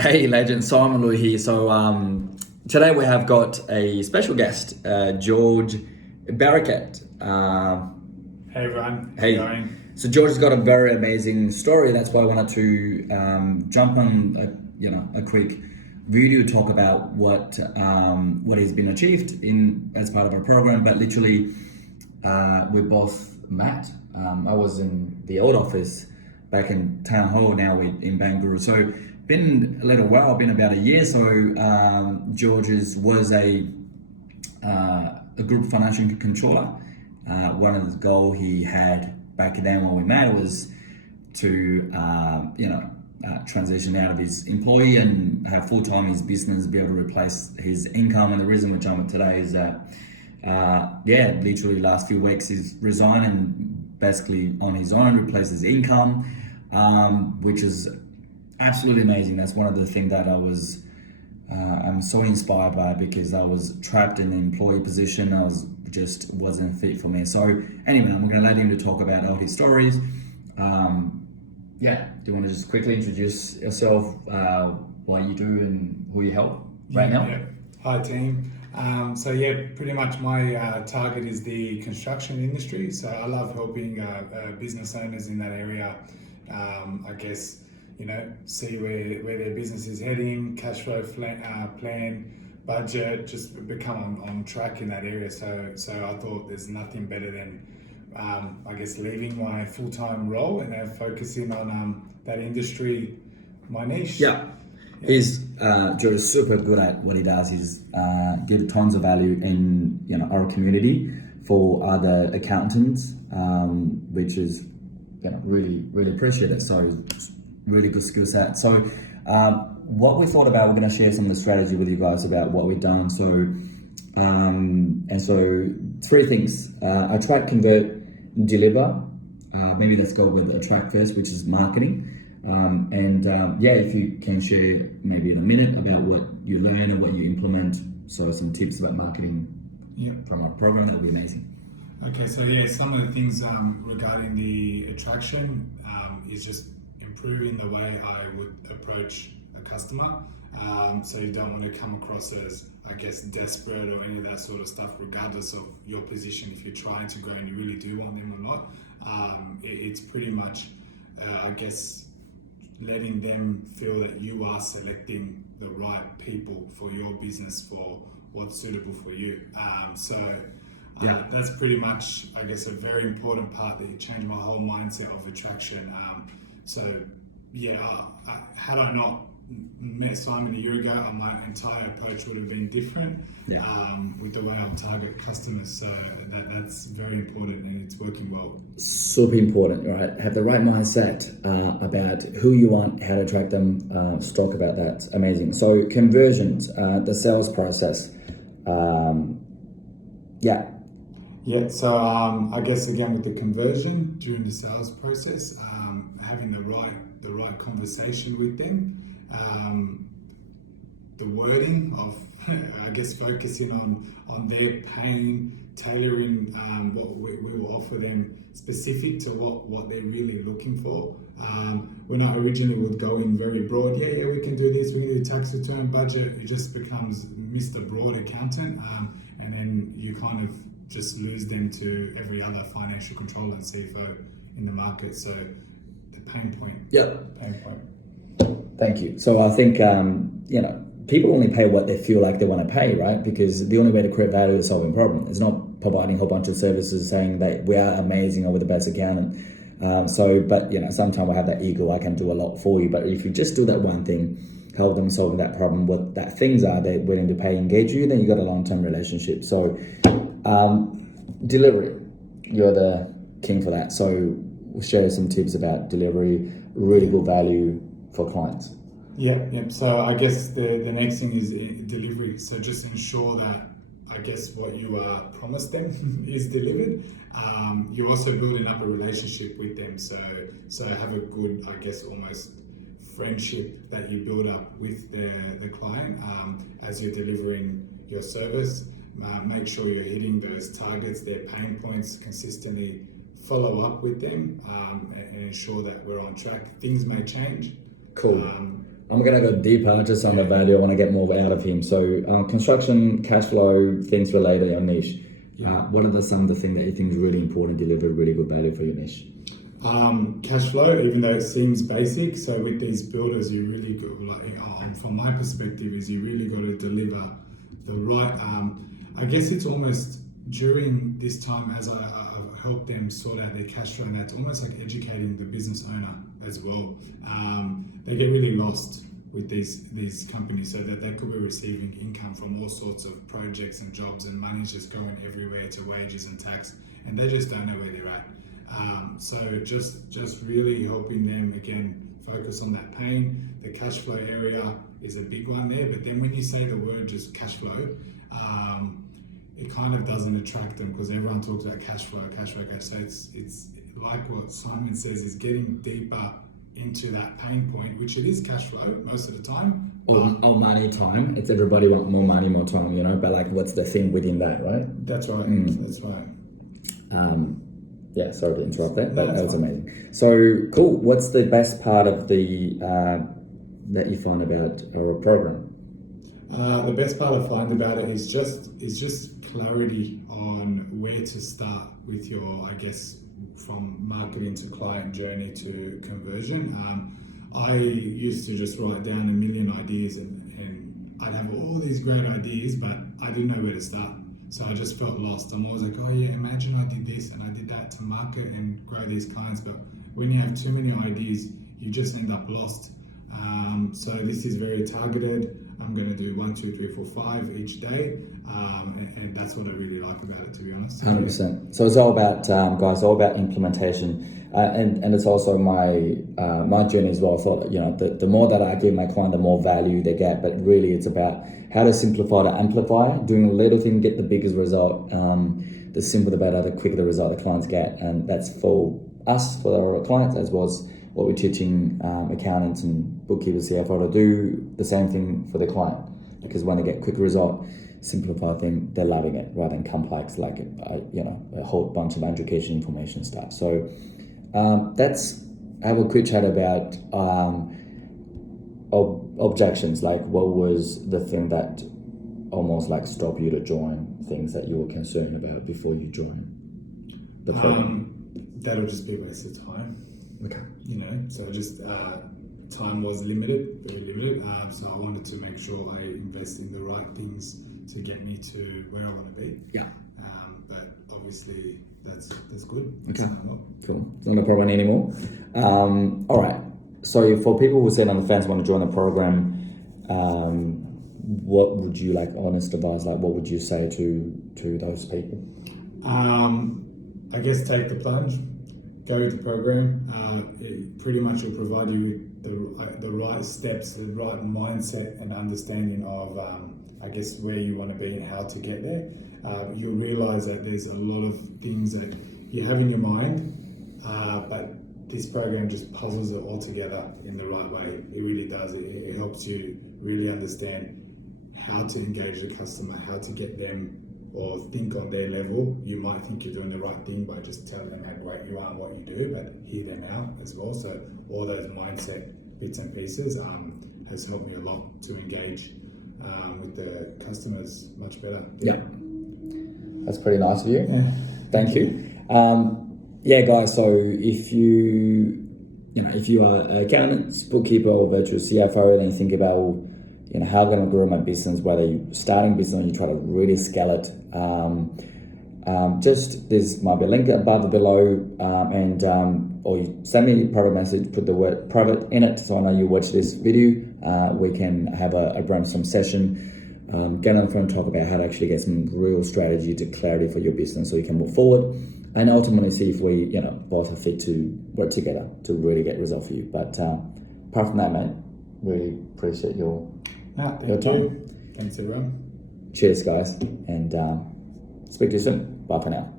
Hey, legend Simon Lou here. Today we have got a special guest, George Barakat. Hey everyone, how you Hey, going? so George has got a very amazing story. That's why I wanted to jump on, a quick video talk about what has been achieved in as part of our program. But literally, we both met. I was in the old office back in Town Hall. Now we're in Bangalore. So been a little while. Been about a year. So George's was a group financial controller. One of the goals he had back then when we met was to transition out of his employee and have full time his business, be able to replace his income. And the reason we're jumping today is that literally last few weeks he's resigned and basically on his own replaced his income, which is absolutely amazing. That's one of the things that I'm so inspired by, because I was trapped in the employee position. I was just wasn't fit for me. So anyway, I'm going to let him to talk about all his stories. Do you want to just quickly introduce yourself, what you do and who you help right now? Yeah. Hi team. Pretty much my target is the construction industry. So I love helping business owners in that area. See where their business is heading, cash flow plan, budget, just become on track in that area. So I thought there's nothing better than leaving my full-time role and focusing on that industry, my niche. Yeah. He's Joe is super good at what he does. He's give tons of value in our community for other accountants, which is really appreciated. So it's really good skill set. So what we thought about, we're going to share some of the strategy with you guys about what we've done. So three things: attract, convert, deliver. Maybe let's go with attract first, which is marketing. If you can share maybe in a minute about what you learn and what you implement, so some tips about marketing from our program, that would be amazing. Okay, some of the things regarding the attraction is just improving the way I would approach a customer. So you don't want to come across as, desperate or any of that sort of stuff, regardless of your position. If you're trying to grow and you really do want them or not, it's pretty much, letting them feel that you are selecting the right people for your business, for what's suitable for you. That's pretty much, a very important part that changed my whole mindset of attraction. Had I not met Simon a year ago, my entire approach would have been different with the way I would target customers. So that's very important and it's working well. Super important, right? Have the right mindset about who you want, how to attract them. Let's talk about that. Amazing. So conversions, the sales process. Again with the conversion during the sales process, having the right conversation with them, the wording of focusing on their pain, tailoring what we will offer them specific to what they're really looking for. When I originally would go in very broad, we can do this, we can do tax return, budget, it just becomes Mr. Broad Accountant, and then you kind of just lose them to every other financial controller and CFO in the market. So the pain point. Pain point. Thank you. So I think people only pay what they feel like they want to pay, right? Because the only way to create value is solving problem. It's not providing a whole bunch of services saying that we are amazing or we're the best accountant. Sometimes I have that ego. I can do a lot for you, but if you just do that one thing, help them solving that problem, what that things are they're willing to pay, engage you, then you got a long-term relationship. So delivery, you're the king for that. So we'll share some tips about delivery, really good value for clients. So I guess the next thing is delivery. So just ensure that what you promised them is delivered. You're also building up a relationship with them. So have a good, almost friendship that you build up with the client as you're delivering your service. Make sure you're hitting those targets, their pain points consistently. Follow up with them and ensure that we're on track. Things may change. Cool. I'm gonna go deeper just on the value. I want to get more out of him. So construction, cash flow, things related to your niche. What are some of the things that you think is really important, deliver really good value for your niche? Cash flow, even though it seems basic. So with these builders, you really got, from my perspective, is you really got to deliver the right. I guess it's almost during this time as I've helped them sort out their cash flow, and that's almost like educating the business owner as well. They get really lost with these companies, so that they could be receiving income from all sorts of projects and jobs, and money's just going everywhere to wages and tax, and they just don't know where they're at. So just really helping them again focus on that pain. The cash flow area is a big one there, but then when you say the word just cash flow, it kind of doesn't attract them because everyone talks about cash flow. So it's like what Simon says, is getting deeper into that pain point, which it is cash flow most of the time. Or money, time. It's everybody want more money, more time, but like what's the thing within that, right? That's right. That's right. Yeah, sorry to interrupt that, No, but that was fine. amazing. So cool. What's the best part of the that you find about our program? The best part I find about it is just clarity on where to start with your, I guess, from marketing to client journey to conversion. I used to just write down a million ideas and I'd have all these great ideas, but I didn't know where to start. So I just felt lost. I'm always like, oh yeah, imagine I did this and I did that to market and grow these clients. But when you have too many ideas, you just end up lost. So this is very targeted. I'm going to do 1, 2, 3, 4, 5 each day. And that's what I really like about it, to be honest. 100%. So it's all about, guys, all about implementation. And it's also my journey as well. I thought, the more that I give my client, the more value they get. But really, it's about how to simplify to amplify. Doing a little thing, get the biggest result. The simpler the better, the quicker the result the clients get. And that's for us, for our clients, as well as what we're teaching accountants and bookkeepers, CFO to do the same thing for the client. Because when they get quick result, simplify thing, they're loving it rather than complex, like a whole bunch of education information stuff. So that's have a quick chat about objections. Like, what was the thing that almost like stopped you to join? Things that you were concerned about before you joined the program. That'll just be a waste of time. Okay. So just time was limited, very limited. So I wanted to make sure I invest in the right things to get me to where I want to be. Yeah. But obviously that's good. Okay. Cool. It's not a problem anymore. All right. So for people who sit on the fence want to join the program, what would you honest advice? Like, what would you say to those people? I guess take the plunge. Go with the program. It pretty much will provide you with the right steps, the right mindset and understanding of, I guess, where you want to be and how to get there. You'll realize that there's a lot of things that you have in your mind, but this program just puzzles it all together in the right way. It really does. It helps you really understand how to engage the customer, how to get them or think on their level. You might think you're doing the right thing by just telling them how great you are and what you do, but hear them out as well. So all those mindset bits and pieces has helped me a lot to engage with the customers much better. Yeah. That's pretty nice of you. Yeah. Thank you. Yeah, guys. So if you are an accountant, bookkeeper, or virtual CFO, then you think about, how can I grow my business? Whether you're starting business or you try to really scale it, just there's might be a link above or below, or you send me a private message, put the word private in it, so I know you watch this video. We can have a brainstorm session. Get on the phone and talk about how to actually get some real strategy to clarity for your business so you can move forward and ultimately see if we, both are fit to work together to really get results for you. But apart from that, mate, really appreciate your time. Thanks, everyone. Cheers, guys, and speak to you soon. Bye for now.